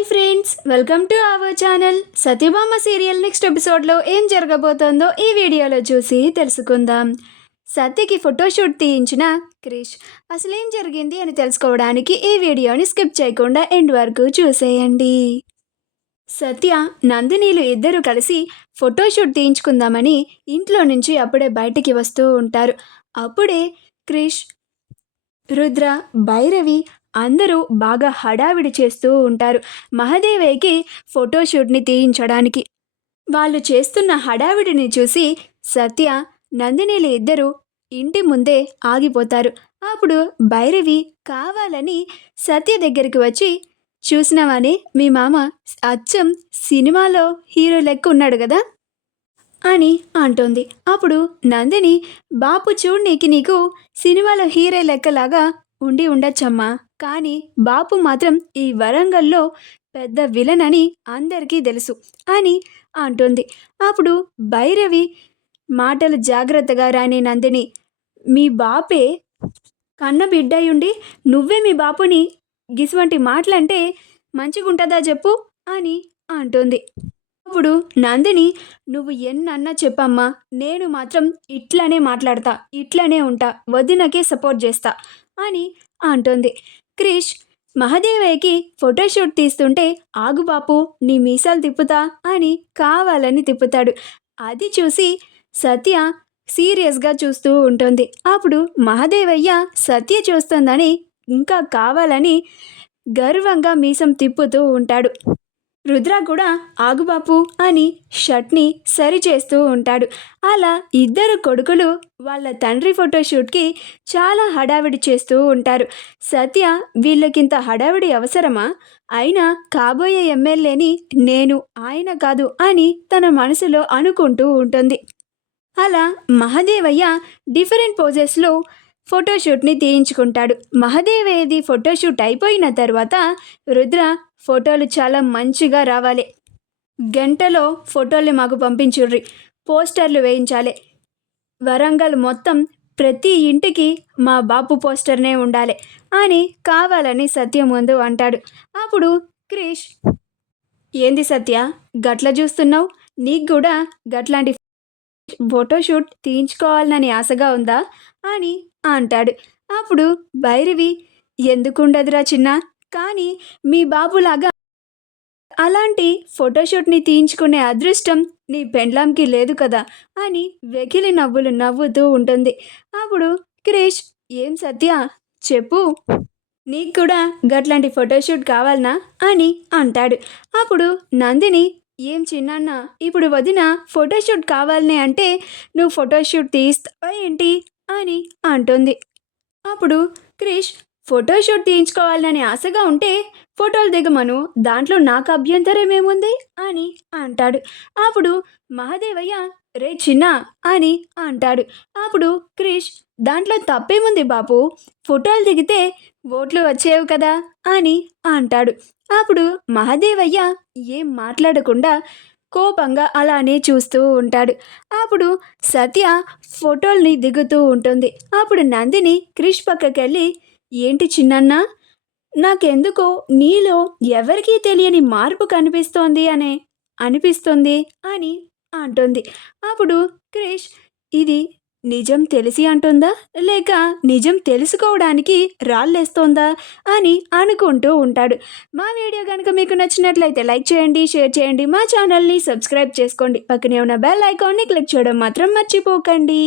Hi friends, welcome to our channel. Satyabhama serial next ఎపిసోడ్లో ఏం జరగబోతోందో ఈ వీడియోలో చూసి తెలుసుకుందాం. సత్యకి ఫోటోషూట్ తీయించిన క్రిష్ అసలేం జరిగింది అని తెలుసుకోవడానికి ఈ వీడియోని స్కిప్ చేయకుండా ఎండ్ వరకు చూసేయండి. సత్య, నందినీలు ఇద్దరు కలిసి ఫోటోషూట్ తీయించుకుందామని ఇంట్లో నుంచి అప్పుడే బయటికి వస్తూ ఉంటారు. అప్పుడే క్రిష్, రుద్ర, భైరవి అందరూ బాగా హడావిడి చేస్తూ ఉంటారు మహాదేవయ్యకి ఫోటోషూట్ని తీయించడానికి. వాళ్ళు చేస్తున్న హడావిడిని చూసి సత్య, నందినీలు ఇద్దరు ఇంటి ముందే ఆగిపోతారు. అప్పుడు భైరవి కావాలని సత్య దగ్గరికి వచ్చి, చూసినావాని మీ మామ అచ్చం సినిమాలో హీరో లెక్క ఉన్నాడు కదా అని అంటోంది. అప్పుడు నందిని, బాపు చూడ్నీకి నీకు సినిమాలో హీరో లెక్కలాగా ఉండి ఉండొచ్చమ్మా, కానీ బాపు మాత్రం ఈ వరంగల్లో పెద్ద విలన్ అని అందరికీ తెలుసు అని అంటుంది. అప్పుడు భైరవి, మాటలు జాగ్రత్తగా రాని నందిని, మీ బాపే కన్న బిడ్డయుండి నువ్వే మీ బాపుని గిసువంటి మాటలంటే మంచిగుంటుందా చెప్పు అని అంటుంది. అప్పుడు నందిని, నువ్వు ఎన్నన్నా చెప్పమ్మా, నేను మాత్రం ఇట్లానే మాట్లాడతా, ఇట్లానే ఉంటా, వదినకే సపోర్ట్ చేస్తా అని అంటుంది. క్రిష్ మహాదేవయ్యకి ఫోటోషూట్ తీస్తుంటే, ఆగు బాపు నీ మీసాలు తిప్పుతా అని కావాలని తిప్పుతాడు. అది చూసి సత్య సీరియస్గా చూస్తూ ఉంటుంది. అప్పుడు మహాదేవయ్య సత్య చూస్తుందని ఇంకా కావాలని గర్వంగా మీసం తిప్పుతూ ఉంటాడు. రుద్ర కూడా ఆగుబాపు అని షర్ట్ని సరి చేస్తూ ఉంటాడు. అలా ఇద్దరు కొడుకులు వాళ్ళ తండ్రి ఫోటోషూట్కి చాలా హడావిడి చేస్తూ ఉంటారు. సత్య వీళ్ళకింత హడావిడి అవసరమా, అయినా కాబోయే ఎమ్మెల్యేని నేను, ఆయన కాదు అని తన మనసులో అనుకుంటూ ఉంటుంది. అలా మహాదేవయ్య డిఫరెంట్ పోజెస్లో ఫోటోషూట్ని తీయించుకుంటాడు. మహాదేవయ్యది ఫోటోషూట్ అయిపోయిన తర్వాత రుద్ర, ఫోటోలు చాలా మంచిగా రావాలి, గంటలో ఫోటోల్ని మాకు పంపించుర్రి, పోస్టర్లు వేయించాలి, వరంగల్ మొత్తం ప్రతి ఇంటికి మా బాపు పోస్టర్నే ఉండాలి అని కావాలని సత్య ముందు అంటాడు. అప్పుడు క్రిష్, ఏంది సత్య గట్ల చూస్తున్నావు, నీకు కూడా గట్లాంటి ఫోటోషూట్ తీయించుకోవాలని ఆశగా ఉందా అని అంటాడు. అప్పుడు భైరవి, ఎందుకుండదురా చిన్న, కానీ మీ బాబులాగా అలాంటి ఫోటోషూట్ని తీయించుకునే అదృష్టం నీ పెండ్లాంకి లేదు కదా అని వెకిలి నవ్వులు నవ్వుతూ ఉంటుంది. అప్పుడు క్రిష్, ఏం సత్య చెప్పు, నీకు కూడా గట్లాంటి ఫోటోషూట్ కావాలనా అని అంటాడు. అప్పుడు నందిని, ఏం చిన్నాన్న, ఇప్పుడు వదిన ఫోటోషూట్ కావాలని అంటే నువ్వు ఫోటోషూట్ తీస్తావా ఏంటి అని అంటుంది. అప్పుడు క్రిష్, ఫోటోషూట్ తీయించుకోవాలని ఆశగా ఉంటే ఫోటోలు దిగమను, దాంట్లో నాకు అభ్యంతరం ఏముంది అని అంటాడు. అప్పుడు మహాదేవయ్య, రే చిన్న అని అంటాడు. అప్పుడు క్రిష్, దాంట్లో తప్పేముంది బాపు, ఫోటోలు దిగితే ఓట్లు వచ్చేవి కదా అని అంటాడు. అప్పుడు మహాదేవయ్య ఏం మాట్లాడకుండా కోపంగా అలానే చూస్తూ ఉంటాడు. అప్పుడు సత్య ఫోటోల్ని దిగుతూ ఉంటుంది. అప్పుడు నందిని క్రిష్ పక్కకెళ్ళి, ఏంటి చిన్నన్న, నాకెందుకో నీలో ఎవరికీ తెలియని మార్పు కనిపిస్తోంది అనిపిస్తుంది అని అంటుంది. అప్పుడు క్రిష్, ఇది నిజం తెలిసి అంటుందా లేక నిజం తెలుసుకోవడానికి రాళ్ళేస్తోందా అని అనుకుంటూ ఉంటాడు. మా వీడియో కనుక మీకు నచ్చినట్లయితే లైక్ చేయండి, షేర్ చేయండి, మా ఛానల్ని సబ్స్క్రైబ్ చేసుకోండి, పక్కనే ఉన్న బెల్ ఐకాన్ని క్లిక్ చేయడం మాత్రం మర్చిపోకండి.